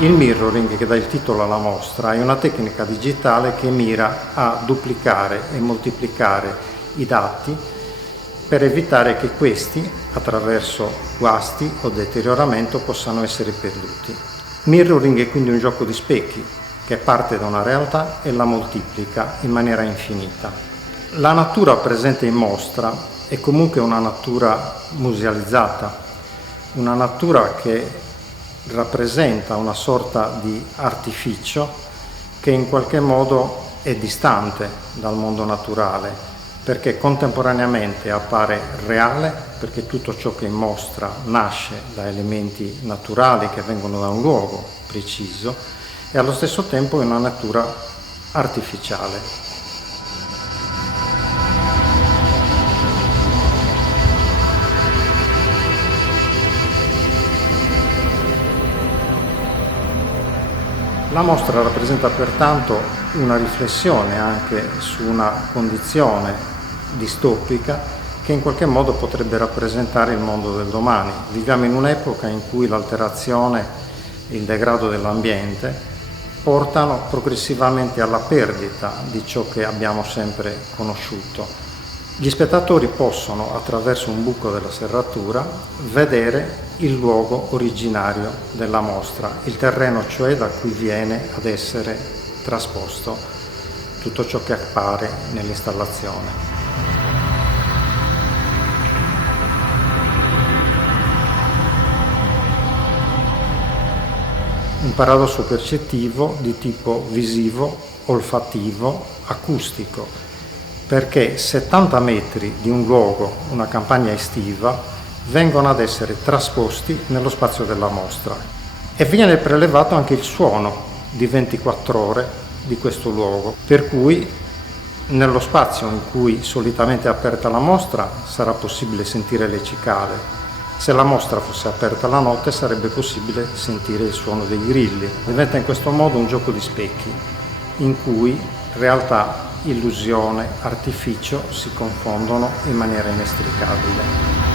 Il mirroring, che dà il titolo alla mostra, è una tecnica digitale che mira a duplicare e moltiplicare i dati per evitare che questi, attraverso guasti o deterioramento, possano essere perduti. Mirroring è quindi un gioco di specchi che parte da una realtà e la moltiplica in maniera infinita. La natura presente in mostra è comunque una natura musealizzata, una natura che rappresenta una sorta di artificio che in qualche modo è distante dal mondo naturale, perché contemporaneamente appare reale, perché tutto ciò che mostra nasce da elementi naturali che vengono da un luogo preciso, e allo stesso tempo è una natura artificiale. La mostra rappresenta pertanto una riflessione anche su una condizione distopica che in qualche modo potrebbe rappresentare il mondo del domani. Viviamo in un'epoca in cui l'alterazione e il degrado dell'ambiente portano progressivamente alla perdita di ciò che abbiamo sempre conosciuto. Gli spettatori possono, attraverso un buco della serratura, vedere il luogo originario della mostra, il terreno cioè da cui viene ad essere trasposto tutto ciò che appare nell'installazione. Un paradosso percettivo di tipo visivo, olfattivo, acustico, perché 70 metri di un luogo, una campagna estiva, vengono ad essere trasposti nello spazio della mostra e viene prelevato anche il suono di 24 ore di questo luogo, per cui nello spazio in cui solitamente è aperta la mostra sarà possibile sentire le cicale. Se la mostra fosse aperta la notte sarebbe possibile sentire il suono dei grilli. Diventa in questo modo un gioco di specchi in cui realtà, illusione, artificio si confondono in maniera inestricabile.